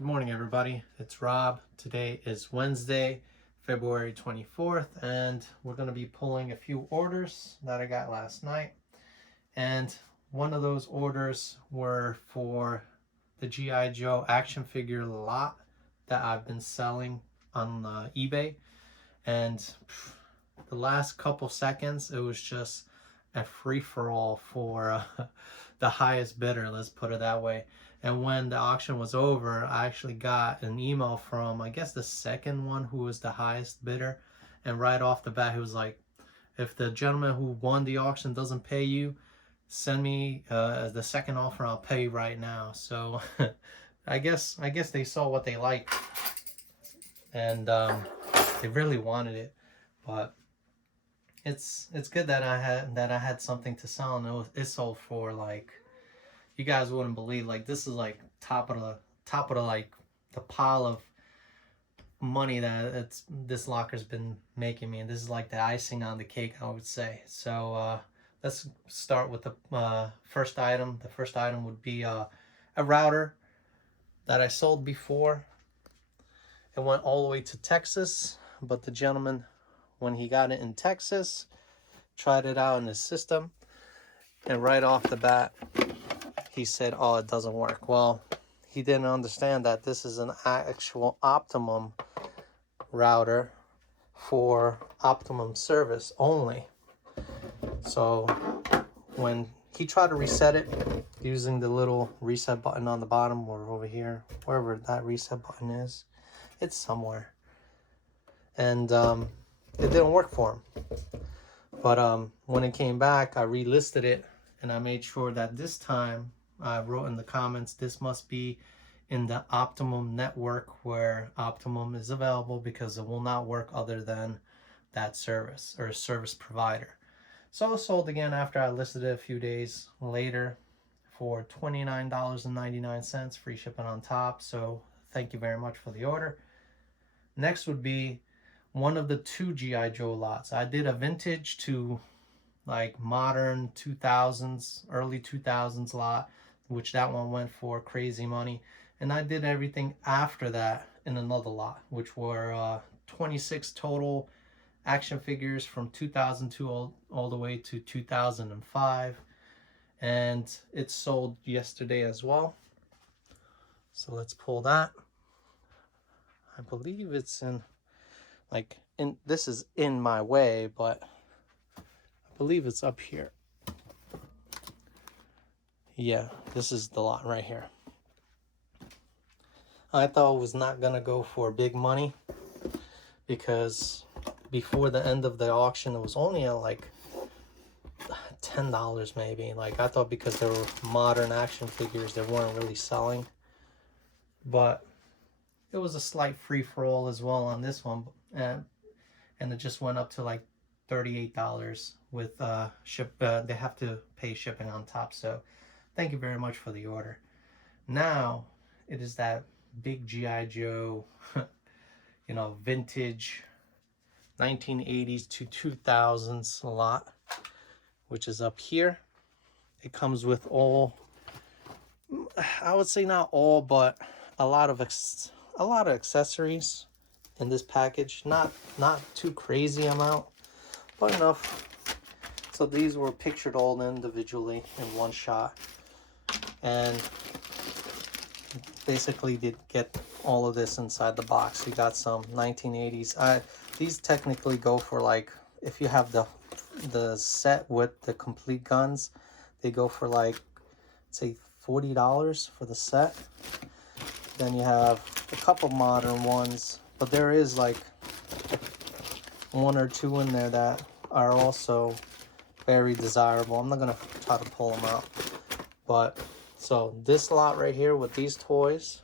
Good morning, everybody. It's Rob. Today is Wednesday, February 24th, and we're going to be pulling a few orders that I got last night. And one of those orders were for the G.I. Joe action figure lot that I've been selling on eBay. And the last couple seconds, it was just a free-for-all for the highest bidder, let's put it that way. And when the auction was over, I actually got an email from, I guess, the second one who was the highest bidder. And right off the bat, he was like, if the gentleman who won the auction doesn't pay you, send me the second offer, I'll pay you right now. So I guess they saw what they liked, and they really wanted it. But it's good that I had something to sell, and it sold for, like, you guys wouldn't believe, like, this is like top of the like the pile of money that this locker's been making me, and this is like the icing on the cake, I would say. So let's start with the first item. The first item would be a router that I sold before. It went all the way to Texas, but the gentleman, when he got it in Texas, tried it out in his system, and right off the bat, he said, oh, it doesn't work. Well, he didn't understand that this is an actual Optimum router for Optimum service only. So when he tried to reset it using the little reset button on the bottom, or over here, wherever that reset button is, it's somewhere, and it didn't work for him. But when it came back, I relisted it, and I made sure that this time I wrote in the comments, this must be in the Optimum network where Optimum is available, because it will not work other than that service or service provider. So it sold again after I listed it a few days later for $29.99, free shipping on top. So thank you very much for the order. Next would be one of the two G.I. Joe lots. I did a vintage to like modern 2000s, early 2000s lot, which that one went for crazy money. And I did everything after that in another lot, which were 26 total action figures from 2002 all the way to 2005. And it sold yesterday as well. So let's pull that. I believe it's in, like, this is in my way, but I believe it's up here. Yeah, this is the lot right here. I thought it was not gonna go for big money, because before the end of the auction, it was only at like $10 maybe. Like, I thought because they were modern action figures, they weren't really selling. But it was a slight free-for-all as well on this one, and it just went up to like $38 with they have to pay shipping on top. So thank you very much for the order. Now it is that big G.I. Joe you know, vintage 1980s to 2000s lot, which is up here. It comes with all, I would say not all, but a lot of accessories in this package. Not too crazy amount, but enough. So these were pictured all individually in one shot, and basically did get all of this inside the box. You got some 1980s. These technically go for, like, if you have the set with the complete guns, they go for like, say, $40 for the set. Then you have a couple modern ones, but there is like one or two in there that are also very desirable. I'm not gonna try to pull them out, but so this lot right here with these toys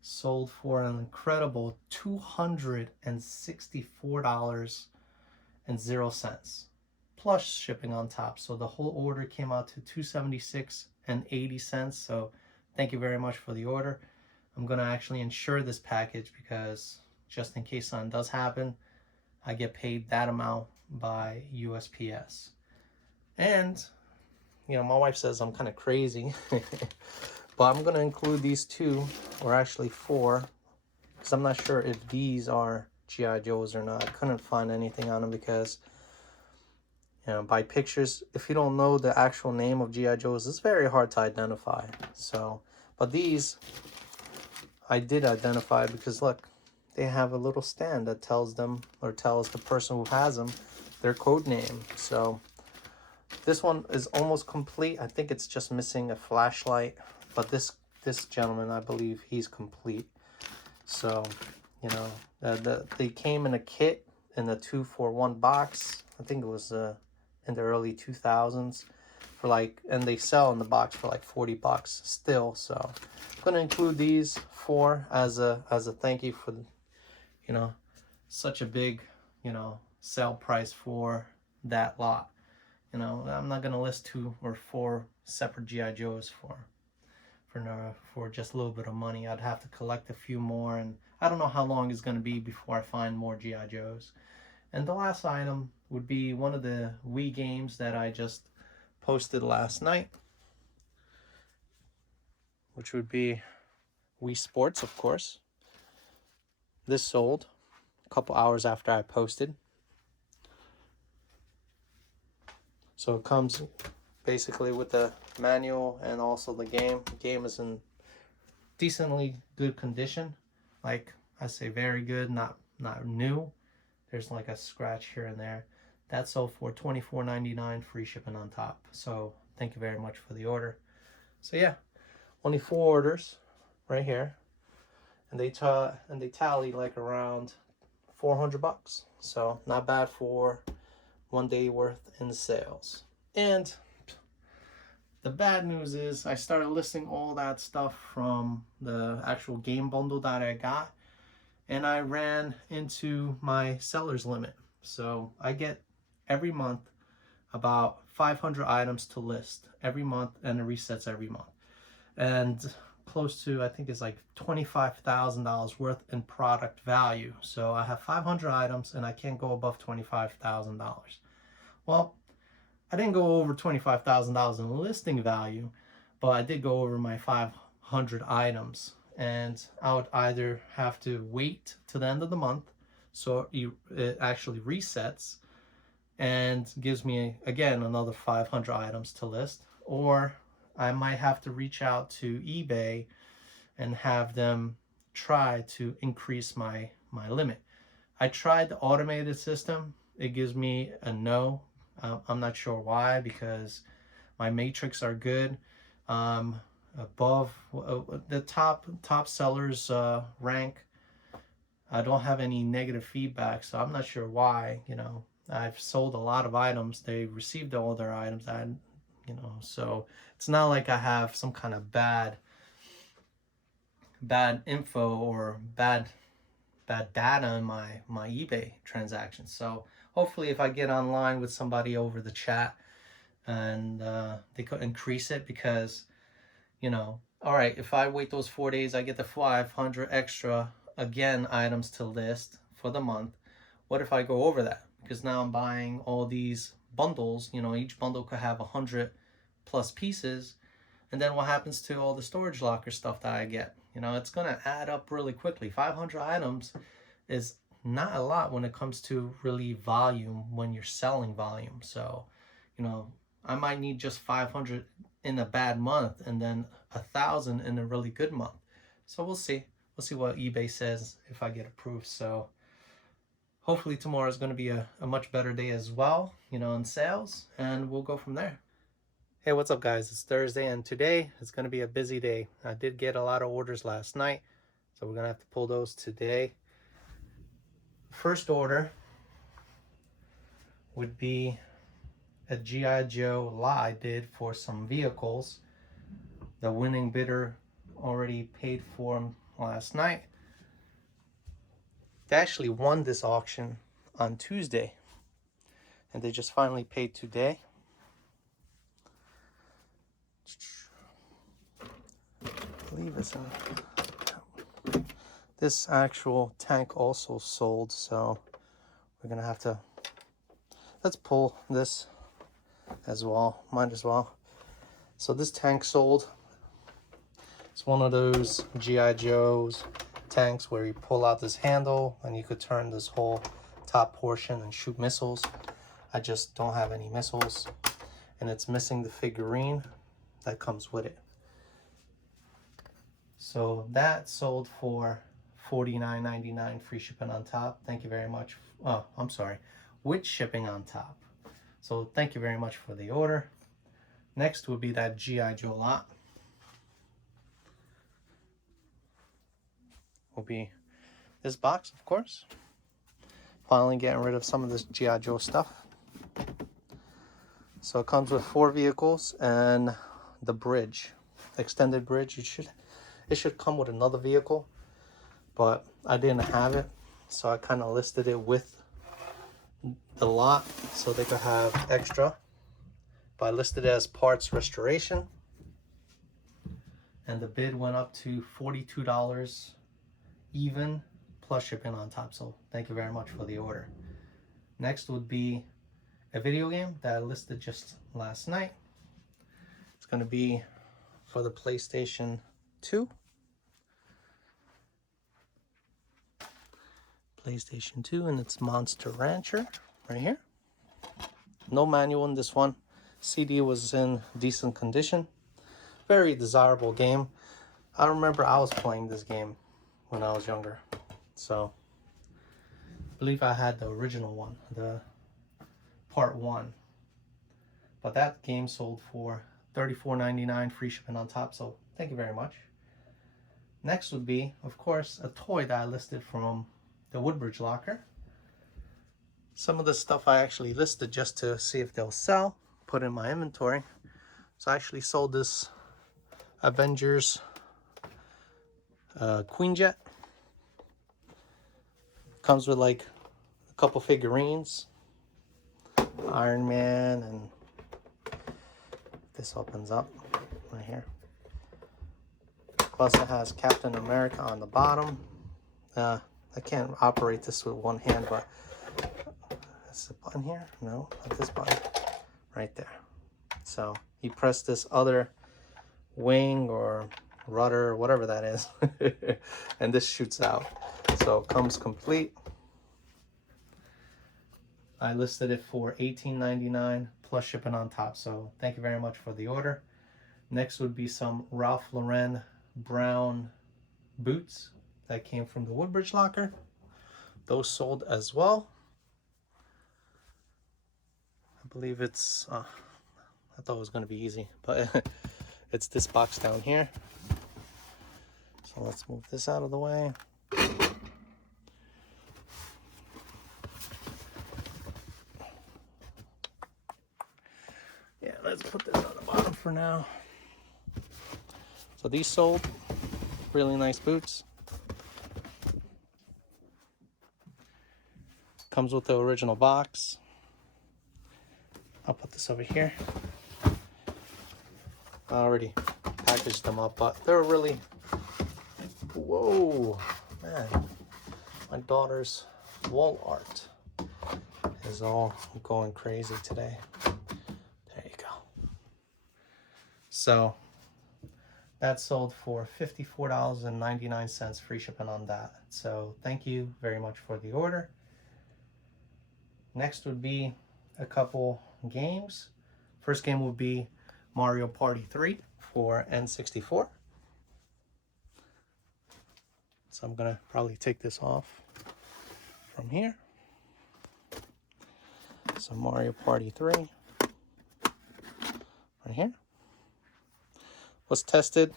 sold for an incredible $264.00 plus shipping on top. So the whole order came out to $276.80. So thank you very much for the order. I'm gonna actually insure this package, because just in case something does happen, I get paid that amount by USPS. And you know, my wife says I'm kind of crazy, But I'm going to include these 2, or actually 4, because I'm not sure if these are G.I. Joes or not. I couldn't find anything on them because, you know, by pictures, if you don't know the actual name of G.I. Joes, it's very hard to identify. So, but these I did identify because look, they have a little stand that tells them, or tells the person who has them, their code name. So this one is almost complete. I think it's just missing a flashlight, but this gentleman, I believe he's complete. So, you know, they came in a kit in a 2-for-1 box. I think it was in the early 2000s for like, and they sell in the box for like $40 still. So I'm gonna include these 4 as a thank you for, you know, such a big, you know, sale price for that lot. You know, I'm not gonna list 2 or 4 separate GI Joes for just a little bit of money. I'd have to collect a few more, and I don't know how long it's gonna be before I find more GI Joes. And the last item would be one of the Wii games that I just posted last night, which would be Wii Sports, of course. This sold a couple hours after I posted. So it comes basically with the manual and also the game. The game is in decently good condition. Like I say, very good, not new. There's like a scratch here and there. That sold for $24.99, free shipping on top. So thank you very much for the order. So yeah, only 4 orders right here, and they tally like around $400. So not bad for 1 day worth in sales. And the bad news is I started listing all that stuff from the actual game bundle that I got, and I ran into my seller's limit. So I get every month about 500 items to list every month, and it resets every month. And close to, I think it's like $25,000 worth in product value. So I have 500 items and I can't go above $25,000. Well, I didn't go over $25,000 in listing value, but I did go over my 500 items. And I would either have to wait to the end of the month, so it actually resets and gives me, again, another 500 items to list, or I might have to reach out to eBay and have them try to increase my limit. I tried the automated system. It gives me a no. I'm not sure why, because my matrix are good. Above the top sellers rank, I don't have any negative feedback, so I'm not sure why. You know, I've sold a lot of items. They received all their items. You know, so it's not like I have some kind of bad info or bad data in my eBay transactions. So hopefully if I get online with somebody over the chat and they could increase it, because, you know, all right, if I wait those 4 days, I get the 500 extra, again, items to list for the month. What if I go over that? Because now I'm buying all these bundles, you know, each bundle could have 100 plus pieces. And then what happens to all the storage locker stuff that I get? You know, it's going to add up really quickly. 500 items is not a lot when it comes to really volume, when you're selling volume. So, you know, I might need just 500 in a bad month and then 1,000 in a really good month. So we'll see. We'll see what eBay says if I get approved. So hopefully tomorrow is going to be a much better day as well, you know, in sales, and we'll go from there. Hey, what's up guys? It's Thursday, and today is going to be a busy day. I did get a lot of orders last night, so we're going to have to pull those today. First order would be a G.I. Joe lot I did for some vehicles. The winning bidder already paid for them last night. They actually won this auction on Tuesday, and they just finally paid today. I believe it's this actual tank also sold, so we're gonna have to, let's pull this as well, might as well. So this tank sold. It's one of those G.I. Joe's tanks where you pull out this handle and you could turn this whole top portion and shoot missiles. I just don't have any missiles, and it's missing the figurine that comes with it. So that sold for $49.99, free shipping on top. Thank you very much. Oh, I'm sorry, with shipping on top. So thank you very much for the order. Next would be that G.I. Joe lot. Will be this box, of course. Finally getting rid of some of this G.I. Joe stuff. So it comes with 4 vehicles and the bridge, extended bridge. It should come with another vehicle, but I didn't have it, so I kind of listed it with the lot so they could have extra. But I listed it as parts restoration, and the bid went up to $42 even, plus shipping on top. So thank you very much for the order. Next would be a video game that I listed just last night. It's going to be for the PlayStation 2. PlayStation 2, and it's Monster Rancher right here. No manual in this one. CD was in decent condition. Very desirable game. I remember I was playing this game when I was younger. So I believe I had the original one, the part 1. But that game sold for $34.99, free shipping on top. So thank you very much. Next would be, of course, a toy that I listed from the Woodbridge locker. Some of the stuff I actually listed just to see if they'll sell, put in my inventory. So I actually sold this Avengers Queen Jet. Comes with like a couple figurines, Iron Man, and this opens up right here. Plus it has Captain America on the bottom. I can't operate this with one hand, but is the button here? No, not this button. Right there. So you press this other wing or rudder or whatever that is, and this shoots out. So it comes complete. I listed it for $18.99 plus shipping on top. So thank you very much for the order. Next would be some Ralph Lauren brown boots that came from the Woodbridge locker. Those sold as well. I believe it's, I thought it was going to be easy, but it's this box down here. So let's move this out of the way. Yeah, let's put this on the bottom for now. So these sold. Really nice boots. Comes with the original box. I'll put this over here. I already packaged them up, but they're really... Whoa, man. My daughter's wall art is all going crazy today. There you go. So that sold for $54.99, free shipping on that. So thank you very much for the order. Next would be a couple games. First game would be Mario Party 3 for N64. So I'm gonna probably take this off from here. So Mario Party 3 right here. Was tested.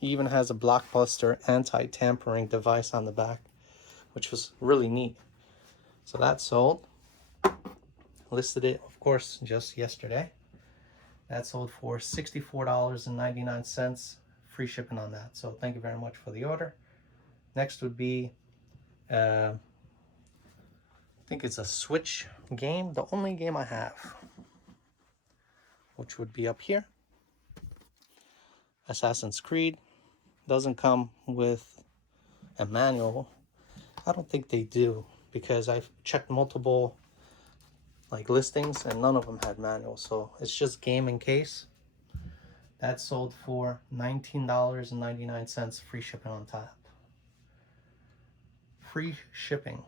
He even has a Blockbuster anti-tampering device on the back, which was really neat. So that sold. Listed it, of course, just yesterday. That sold for $64.99, free shipping on that. So thank you very much for the order. Next would be, I think it's a Switch game, the only game I have, which would be up here. Assassin's Creed. Doesn't come with a manual. I don't think they do, because I've checked multiple listings and none of them had manuals. So it's just game in case. That sold for $19.99, free shipping on top. Free shipping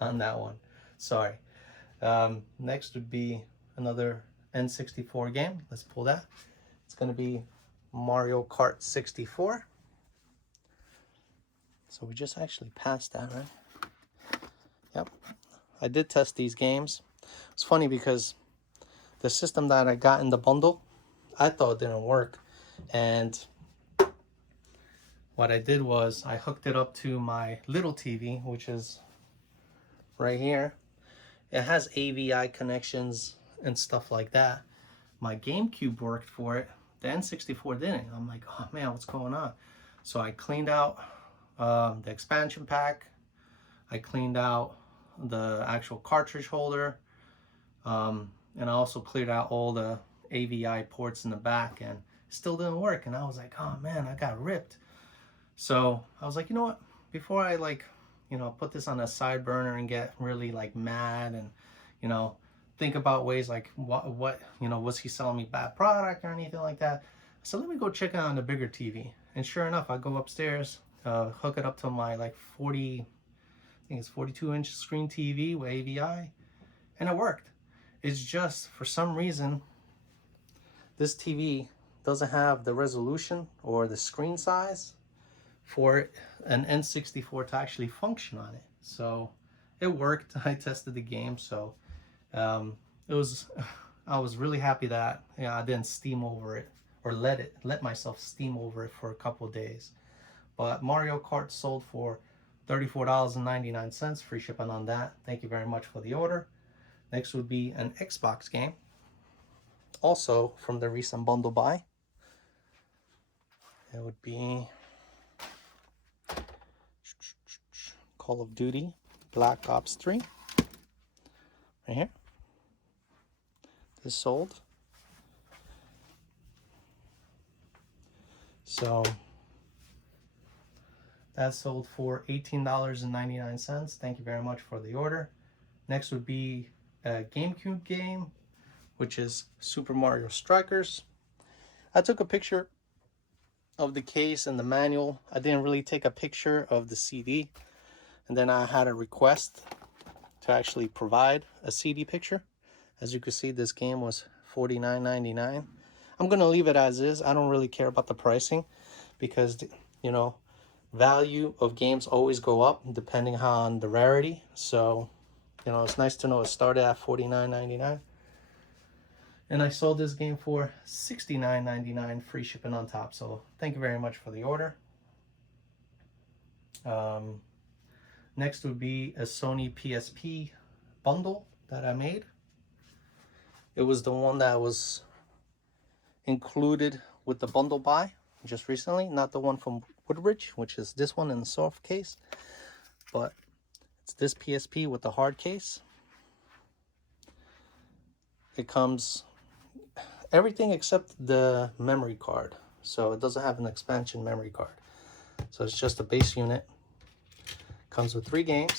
on that one. Sorry. Next would be another N64 game. Let's pull that. It's going to be Mario Kart 64. So we just actually passed that, right? Yep. I did test these games. It's funny because the system that I got in the bundle, I thought didn't work. And what I did was I hooked it up to my little TV, which is right here. It has AVI connections and stuff like that. My GameCube worked for it. The N64 didn't. I'm like, oh man, what's going on? So I cleaned out the expansion pack. I cleaned out the actual cartridge holder. And I also cleared out all the AVI ports in the back, and it still didn't work. And I was like, oh man, I got ripped. So I was like, you know what? Before I put this on a side burner and get really like mad and, think about ways like what was he selling me bad product or anything like that? So let me go check out on the bigger TV. And sure enough, I go upstairs, hook it up to my like 42-inch screen TV with AVI, and it worked. It's just for some reason this TV doesn't have the resolution or the screen size for an N64 to actually function on it. So it worked. I tested the game, so it was I was really happy that I didn't steam over it or let myself steam over it for a couple of days. But Mario Kart sold for $34.99, free shipping on that. Thank you very much for the order. Next would be an Xbox game, also from the recent bundle buy. It would be Call of Duty Black Ops 3, right here. This sold. So that sold for $18.99. Thank you very much for the order. Next would be a GameCube game, which is Super Mario Strikers. I took a picture of the case and the manual. I didn't really take a picture of the CD. And then I had a request to actually provide a CD picture. As you can see, this game was $49.99. I'm going to leave it as is. I don't really care about the pricing because, value of games always go up depending on the rarity. So, it's nice to know it started at $49.99. And I sold this game for $69.99, free shipping on top. So thank you very much for the order. Next would be a Sony PSP bundle that I made. It was the one that was included with the bundle buy just recently, not the one from Woodbridge, which is this one in the soft case, but it's this PSP with the hard case. It comes everything except the memory card, so it doesn't have an expansion memory card. So it's just a base unit. Comes with 3 games,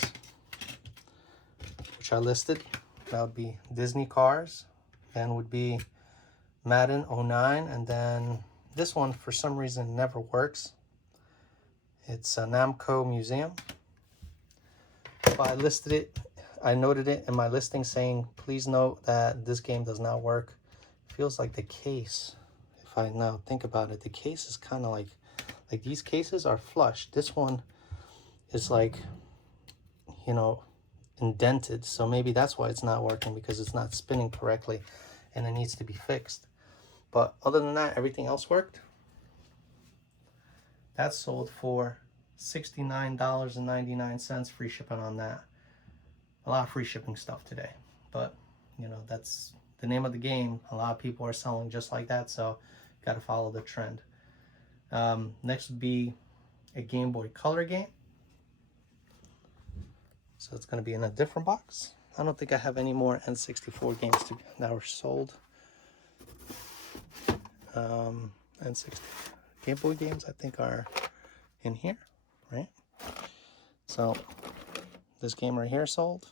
which I listed. That would be Disney Cars, then would be Madden 09, and then this one for some reason never works. It's a Namco Museum. But I listed it, I noted it in my listing saying, please note that this game does not work. It feels like the case, if I now think about it, the case is kind of like these cases are flush. This one is like, indented. So maybe that's why it's not working, because it's not spinning correctly and it needs to be fixed. But other than that, everything else worked. That sold for $69.99, free shipping on that. A lot of free shipping stuff today, but that's the name of the game. A lot of people are selling just like that, so got to follow the trend. Next would be a Game Boy Color game. So it's going to be in a different box. I don't think I have any more N64 games that were sold. N64 Game Boy games, I think, are in here, right? So this game right here sold.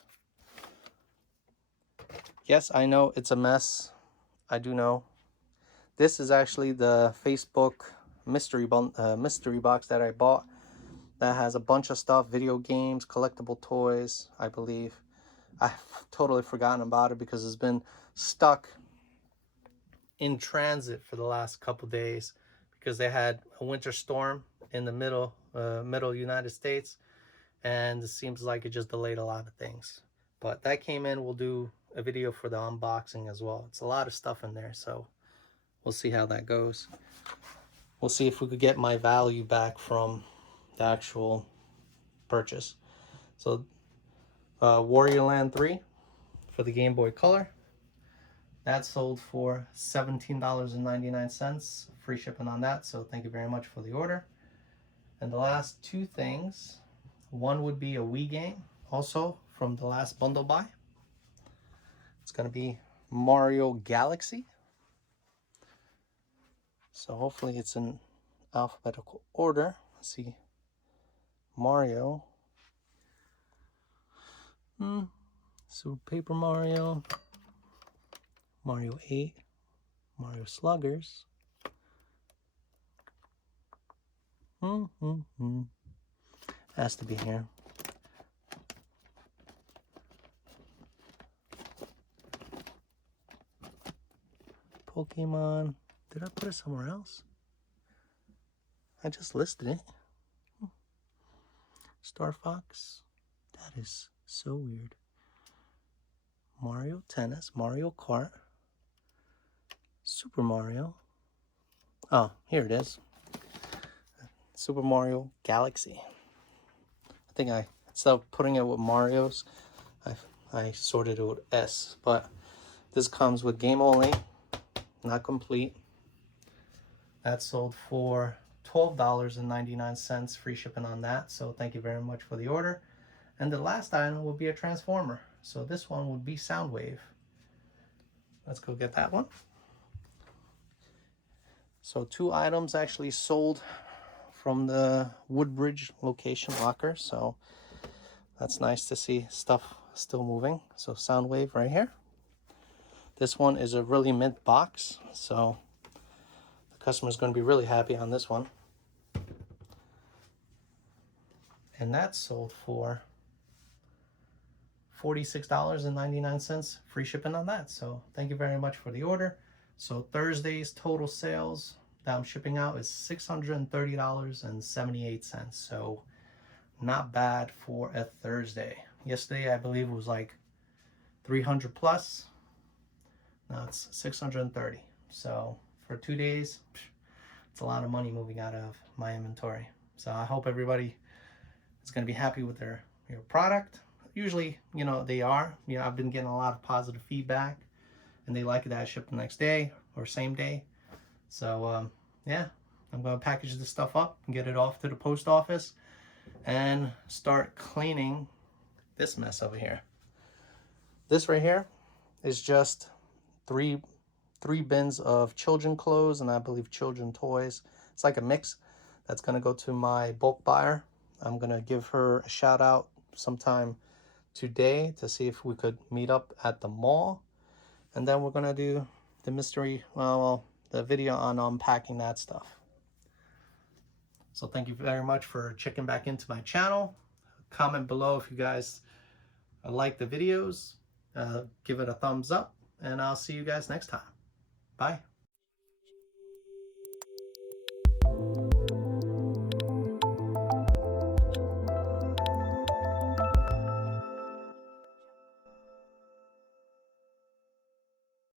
Yes, I know it's a mess. I do know. This is actually the Facebook mystery box that I bought that has a bunch of stuff, video games, collectible toys, I believe. I've totally forgotten about it because it's been stuck in transit for the last couple days because they had a winter storm in the middle United States, and it seems like it just delayed a lot of things. But that came in. We'll do a video for the unboxing as well. It's a lot of stuff in there, so we'll see how that goes. We'll see if we could get my value back from the actual purchase. So Warrior Land 3 for the Game Boy Color. That sold for $17.99, free shipping on that, so thank you very much for the order. And the last two things, one would be a Wii game, also from the last bundle buy. It's going to be Mario Galaxy. So hopefully it's in alphabetical order. Let's see. Mario. Super Paper Mario. Mario 8. Mario Sluggers. Has to be here. Pokemon. Did I put it somewhere else? I just listed it. Star Fox. That is so weird. Mario Tennis. Mario Kart. Super Mario. Oh, here it is. Super Mario Galaxy. I think instead of putting it with Mario's, I sorted it with S. But this comes with game only, not complete. That sold for $12.99, free shipping on that. So thank you very much for the order. And the last item will be a Transformer. So this one would be Soundwave. Let's go get that one. So two items actually sold from the Woodbridge location locker. So that's nice to see stuff still moving. So Soundwave right here. This one is a really mint box. So the customer's going to be really happy on this one. And that sold for $46.99, free shipping on that. So thank you very much for the order. So Thursday's total sales that I'm shipping out is $630.78. So not bad for a Thursday. Yesterday, I believe it was like 300 plus. Now it's 630. So for 2 days, it's a lot of money moving out of my inventory. So I hope everybody is going to be happy with your product. Usually, you know, they are. You know, I've been getting a lot of positive feedback, and they like it that I ship the next day or same day. So yeah, I'm going to package this stuff up and get it off to the post office and start cleaning this mess over here. This right here is just three bins of children clothes and I believe children toys. It's like a mix. That's going to go to my bulk buyer. I'm going to give her a shout out sometime today to see if we could meet up at the mall. And then we're going to do the the video on unpacking that stuff. So thank you very much for checking back into my channel. Comment below if you guys like the videos. Give it a thumbs up, and I'll see you guys next time. Bye.